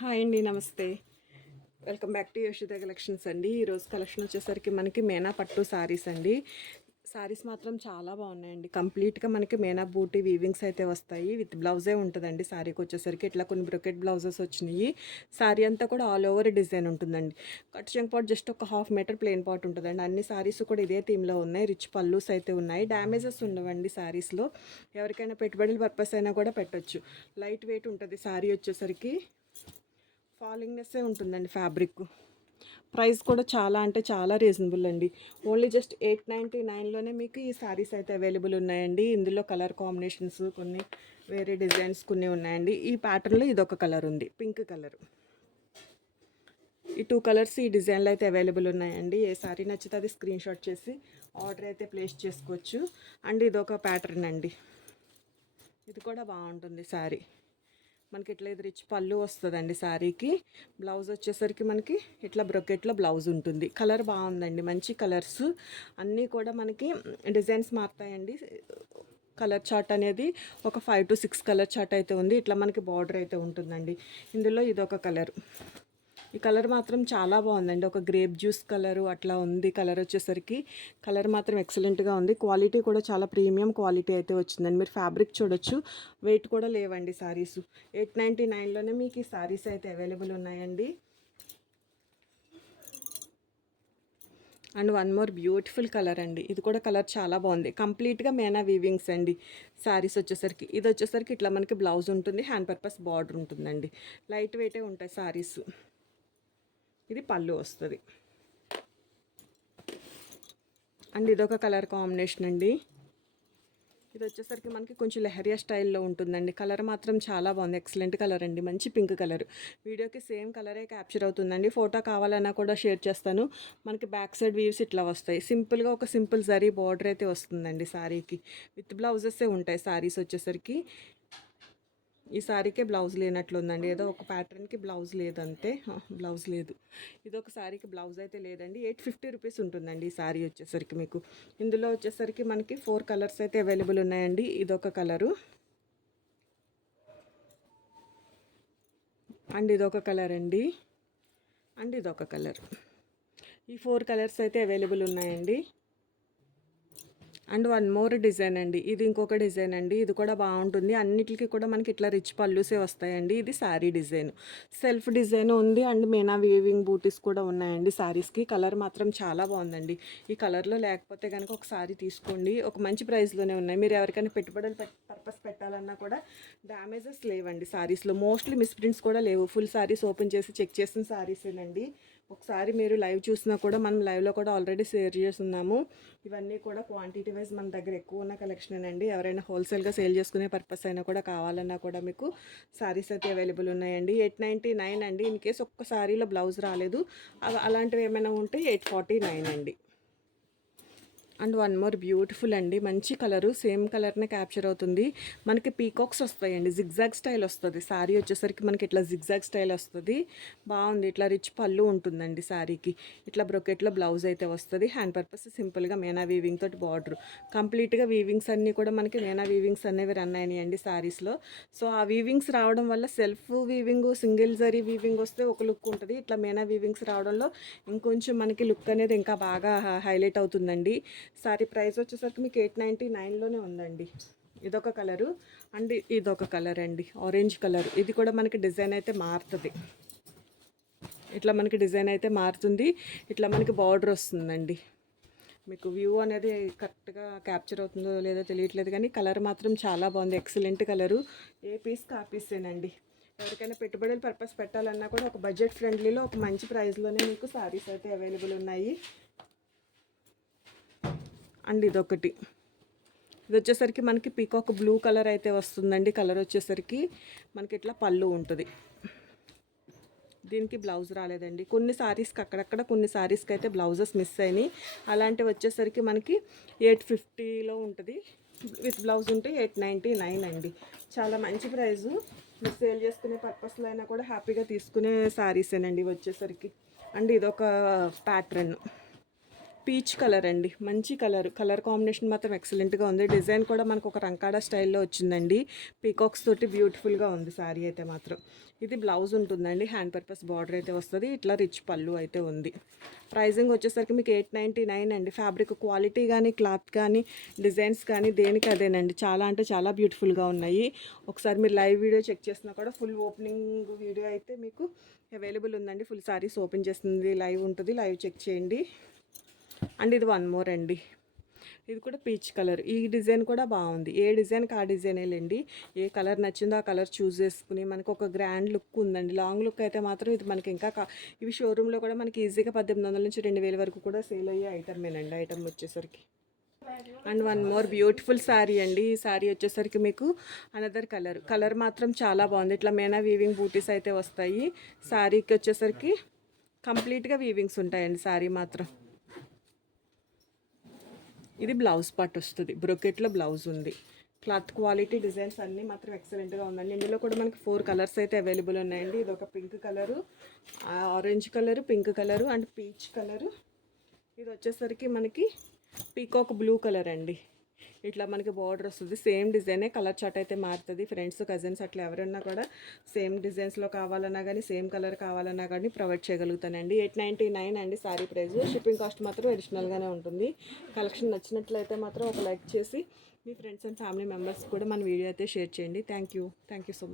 Hi అండి. నమస్తే. Welcome back to Yashoda collections అండి. ఈరోజు కలెక్షన్ వచ్చేసరికి మనకి మేనా పట్టు సారీస్ అండి. సారీస్ మాత్రం చాలా బాగున్నాయండి. కంప్లీట్గా మనకి మేనా బూటీ వీవింగ్స్ అయితే వస్తాయి. విత్ బ్లౌజే ఉంటుందండి. సారీకి వచ్చేసరికి ఇట్లా కొన్ని బ్రొకెట్ బ్లౌజెస్ వచ్చినాయి. సారీ అంతా కూడా ఆల్ ఓవర్ డిజైన్ ఉంటుందండి. కట్ చెంగ్ పాట్ జస్ట్ ఒక 1/2 మీటర్ ప్లెయిన్ పాట్ ఉంటుందండి. అన్ని సారీస్ కూడా ఇదే థీమ్లో ఉన్నాయి. రిచ్ పల్లూస్ అయితే ఉన్నాయి. డ్యామేజెస్ ఉండవండి సారీస్లో. ఎవరికైనా పెట్టుబడుల పర్పస్ అయినా కూడా పెట్టొచ్చు. లైట్ వెయిట్ ఉంటుంది సారీ వచ్చేసరికి. ఫాలింగ్నెస్సే ఉంటుందండి ఫ్యాబ్రిక్. ప్రైస్ కూడా చాలా అంటే చాలా రీజనబుల్ అండి. ఓన్లీ జస్ట్ 899లోనే మీకు ఈ సారీస్ అయితే అవైలబుల్ ఉన్నాయండి. ఇందులో కలర్ కాంబినేషన్స్ కొన్ని వేరే డిజైన్స్ కొన్ని ఉన్నాయండి. ఈ ప్యాటర్న్లో ఇదొక కలర్ ఉంది, పింక్ కలర్. ఈ 2 కలర్స్ ఈ డిజైన్లో అయితే అవైలబుల్ ఉన్నాయండి. ఏ సారీ నచ్చితే అది స్క్రీన్ షాట్ చేసి ఆర్డర్ అయితే ప్లేస్ చేసుకోవచ్చు. అండ్ ఇదొక ప్యాటర్న్ అండి. ఇది కూడా బాగుంటుంది సారీ. మనకి ఇట్లా ఇది రిచ్ పళ్ళు వస్తుందండి శారీకి. బ్లౌజ్ వచ్చేసరికి మనకి ఇట్లా బ్రొకెట్లో బ్లౌజ్ ఉంటుంది. కలర్ బాగుందండి, మంచి కలర్స్ అన్నీ కూడా మనకి డిజైన్స్ మారుతాయండి. కలర్ చార్ట్ అనేది ఒక 5 to 6 కలర్ చార్ట్ అయితే ఉంది. ఇట్లా మనకి బార్డర్ అయితే ఉంటుందండి. ఇందులో ఇదొక కలర్. ఈ కలర్ మాత్రం చాలా బాగుందండి. ఒక గ్రేప్ జ్యూస్ కలరు అట్లా ఉంది. కలర్ వచ్చేసరికి కలర్ మాత్రం ఎక్సలెంట్గా ఉంది. క్వాలిటీ కూడా చాలా ప్రీమియం క్వాలిటీ అయితే వచ్చిందండి. మీరు ఫ్యాబ్రిక్ చూడొచ్చు. వెయిట్ కూడా లేవండి సారీస్. 899లోనే మీకు ఈ సారీస్ అయితే అవైలబుల్ ఉన్నాయండి. And one more beautiful colour అండి. ఇది కూడా కలర్ చాలా బాగుంది. కంప్లీట్గా మేనా వీవింగ్స్ అండి సారీస్ వచ్చేసరికి. ఇది వచ్చేసరికి ఇట్లా మనకి బ్లౌజ్ ఉంటుంది, హ్యాండ్ పర్పస్ బార్డర్ ఉంటుందండి. లైట్ వెయిటే ఉంటాయి సారీస్. ఇది పళ్ళు వస్తుంది. అండ్ ఇదొక కలర్ కాంబినేషన్ అండి. ఇది వచ్చేసరికి మనకి కొంచెం లెహరియా స్టైల్లో ఉంటుందండి. కలర్ మాత్రం చాలా బాగుంది. ఎక్సలెంట్ కలర్ అండి, మంచి పింక్ కలర్. వీడియోకి సేమ్ కలరే క్యాప్చర్ అవుతుందండి. ఫోటో కావాలన్నా కూడా షేర్ చేస్తాను. మనకి బ్యాక్ సైడ్ వీవ్స్ ఇట్లా వస్తాయి. సింపుల్గా ఒక సింపుల్ జరీ బార్డర్ అయితే వస్తుందండి సారీకి. విత్ బ్లౌజెసే ఉంటాయి సారీస్ వచ్చేసరికి. ఈ సారీకే బ్లౌజ్ లేనట్లుందండి. ఏదో ఒక ప్యాటర్న్కి బ్లౌజ్ లేదంతే. బ్లౌజ్ లేదు. ఇదొక సారీకి బ్లౌజ్ అయితే లేదండి. 850 రూపీస్ ఉంటుందండి ఈ సారీ వచ్చేసరికి మీకు. ఇందులో వచ్చేసరికి మనకి 4 కలర్స్ అయితే అవైలబుల్ ఉన్నాయండి. ఇదొక కలరు, అండ్ ఇదొక కలర్ అండి, అండ్ ఇదొక కలర్. ఈ 4 కలర్స్ అయితే అవైలబుల్ ఉన్నాయండి. అండ్ వన్ మోర్ డిజైన్ అండి. ఇది ఇంకొక డిజైన్ అండి. ఇది కూడా బాగుంటుంది. అన్నిటికీ కూడా మనకి ఇట్లా రిచ్ పళ్ళుసే వస్తాయండి. ఇది శారీ డిజైన్, సెల్ఫ్ డిజైన్ ఉంది. అండ్ మేనా వీవింగ్ బూటీస్ కూడా ఉన్నాయండి శారీస్కి. కలర్ మాత్రం చాలా బాగుందండి. ఈ కలర్లో లేకపోతే కనుక ఒక సారీ తీసుకోండి. ఒక మంచి ప్రైస్లోనే ఉన్నాయి. మీరు ఎవరికైనా పెట్టుబడులు పర్పస్ పెట్టాలన్నా కూడా డ్యామేజెస్ లేవండి సారీస్లో. మోస్ట్లీ మిస్ప్రింట్స్ కూడా లేవు. ఫుల్ సారీస్ ఓపెన్ చేసి చెక్ చేసిన సారీసేనండి. ఒకసారి మీరు లైవ్ చూసినా కూడా మనం లైవ్లో కూడా ఆల్రెడీ షేర్ చేస్తున్నాము. ఇవన్నీ కూడా క్వాంటిటీ వైజ్ మన దగ్గర ఎక్కువ ఉన్న కలెక్షన్ అండి. ఎవరైనా హోల్సేల్గా సేల్ చేసుకునే పర్పస్ అయినా కూడా కావాలన్నా కూడా మీకు సారీస్ అయితే అవైలబుల్ ఉన్నాయండి. 899 అండి. ఇన్ కేస్ ఒక్క సారీలో బ్లౌజ్ రాలేదు అలాంటివి ఏమైనా ఉంటే 849 అండి. అండ్ వన్ మోర్ బ్యూటిఫుల్ అండి, మంచి కలరు. సేమ్ కలర్నే క్యాప్చర్ అవుతుంది. మనకి పీకాక్స్ వస్తాయండి. జిగ్జాగ్ స్టైల్ వస్తుంది. శారీ వచ్చేసరికి మనకి ఇట్లా జిగ్జాగ్ స్టైల్ వస్తుంది. బాగుంది. ఇట్లా రిచ్ పళ్ళు ఉంటుందండి శారీకి. ఇట్లా బ్రొకెట్లో బ్లౌజ్ అయితే వస్తుంది. హ్యాండ్ పర్పస్ సింపుల్గా మేనా వీవింగ్ తోటి బార్డర్. కంప్లీట్గా వీవింగ్స్ అన్నీ కూడా మనకి మేనా వీవింగ్స్ అనేవి రన్ అయినాయండి శారీస్లో. సో ఆ వీవింగ్స్ రావడం వల్ల self weaving, single zari weaving వస్తే ఒక లుక్ ఉంటుంది. ఇట్లా మేనా వీవింగ్స్ రావడంలో ఇంకొంచెం మనకి లుక్ అనేది ఇంకా బాగా హైలైట్ అవుతుందండి. సారీ ప్రైస్ వచ్చేసరికి మీకు 899లోనే ఉందండి. ఇదొక కలరు, అండ్ ఇదొక కలర్ అండి, ఆరెంజ్ కలర్. ఇది కూడా మనకి డిజైన్ అయితే మారుతుంది. ఇట్లా మనకి డిజైన్ అయితే మారుతుంది. ఇట్లా మనకి బార్డర్ వస్తుందండి. మీకు వ్యూ అనేది కరెక్ట్గా క్యాప్చర్ అవుతుందో లేదో తెలియట్లేదు కానీ కలర్ మాత్రం చాలా బాగుంది. Excellent colour. ఏ పీస్కి ఆ పీసేనండి. ఎవరికైనా పెట్టుబడుల పర్పస్ పెట్టాలన్నా కూడా ఒక బడ్జెట్ ఫ్రెండ్లీలో ఒక మంచి ప్రైస్లోనే మీకు సారీస్ అయితే అవైలబుల్ ఉన్నాయి. అండ్ ఇదొకటి. ఇది వచ్చేసరికి మనకి పీకాక్ బ్లూ కలర్ అయితే వస్తుందండి. కలర్ వచ్చేసరికి మనకి ఇట్లా పళ్ళు ఉంటుంది. దీనికి బ్లౌజ్ రాలేదండి. కొన్ని సారీస్కి అక్కడక్కడ కొన్ని సారీస్కి అయితే బ్లౌజెస్ మిస్ అయినాయి. అలాంటివి వచ్చేసరికి మనకి 850లో ఉంటుంది. విత్ బ్లౌజ్ ఉంటే 899 అండి. చాలా మంచి ప్రైజు. మీరు సేల్ చేసుకునే పర్పస్లో అయినా కూడా హ్యాపీగా తీసుకునే సారీసేనండి వచ్చేసరికి. అండ్ ఇదొక ప్యాటర్న్. పీచ్ కలర్ అండి, మంచి కలర్ కాంబినేషన్ మాత్రం ఎక్సలెంట్గా ఉంది. డిజైన్ కూడా మనకు ఒక రంకాడా స్టైల్లో వచ్చిందండి. పీకాక్స్ తోటి బ్యూటిఫుల్గా ఉంది శారీ అయితే మాత్రం. ఇది బ్లౌజ్ ఉంటుందండి, హ్యాండ్ పర్పస్ బార్డర్ అయితే వస్తుంది. ఇట్లా రిచ్ పళ్ళు అయితే ఉంది. ప్రైజింగ్ వచ్చేసరికి మీకు 899 అండి. ఫ్యాబ్రిక్ క్వాలిటీ కానీ, క్లాత్ కానీ, డిజైన్స్ కానీ దేనికి అదేనండి. చాలా అంటే చాలా బ్యూటిఫుల్గా ఉన్నాయి. ఒకసారి మీరు లైవ్ వీడియో చెక్ చేసినా కూడా ఫుల్ ఓపెనింగ్ వీడియో అయితే మీకు అవైలబుల్ ఉందండి. ఫుల్ సారీస్ ఓపెన్ చేస్తుంది, లైవ్ ఉంటుంది, లైవ్ చెక్ చేయండి. అండ్ ఇది వన్ మోర్ అండి, ఇది కూడా పీచ్ కలర్. ఈ డిజైన్ కూడా బాగుంది. ఏ డిజైన్కి ఆ డిజైనేలేండి. ఏ కలర్ నచ్చిందో ఆ కలర్ చూస్ చేసుకుని మనకు ఒక గ్రాండ్ లుక్ ఉందండి. లాంగ్ లుక్ అయితే మాత్రం ఇది మనకి ఇంకా ఇవి షోరూంలో కూడా మనకి ఈజీగా 1800 నుంచి 2000 వరకు కూడా సేల్ అయ్యే ఐటమేనండి. ఐటమ్ వచ్చేసరికి and one more beautiful sari అండి. ఈ శారీ వచ్చేసరికి మీకు అనదర్ కలర్ మాత్రం చాలా బాగుంది. ఇట్లా మేనా వీవింగ్ బూటీస్ అయితే వస్తాయి. శారీకి వచ్చేసరికి కంప్లీట్గా వీవింగ్స్ ఉంటాయండి. శారీ మాత్రం ఇది బ్లౌజ్ పార్ట్ వస్తుంది. బ్రొకెట్లో బ్లౌజ్ ఉంది. క్లాత్ క్వాలిటీ, డిజైన్స్ అన్నీ మాత్రం ఎక్సలెంట్గా ఉందండి. ఇందులో కూడా మనకి 4 కలర్స్ అయితే అవైలబుల్ ఉన్నాయండి. ఇది ఒక pink colour, orange colour, pink colour and peach colour. ఇది వచ్చేసరికి మనకి పీకాక్ బ్లూ కలర్ అండి. ఇట్లా మనకి బార్డర్ వస్తుంది. సేమ్ డిజైనే, కలర్ చార్ట్ అయితే మారుతుంది. ఫ్రెండ్స్, కజిన్స్ అట్లా ఎవరైనా కూడా సేమ్ డిజైన్స్లో కావాలన్నా కానీ, సేమ్ కలర్ కావాలన్నా కానీ ప్రొవైడ్ చేయగలుగుతానండి. 899 అండి శారీ ప్రైస్. షిప్పింగ్ కాస్ట్ మాత్రం అడిషనల్గానే ఉంటుంది. కలెక్షన్ నచ్చినట్లయితే మాత్రం ఒక లైక్ చేసి మీ ఫ్రెండ్స్ అండ్ ఫ్యామిలీ మెంబర్స్ కూడా మన వీడియో అయితే షేర్ చేయండి. Thank you so much.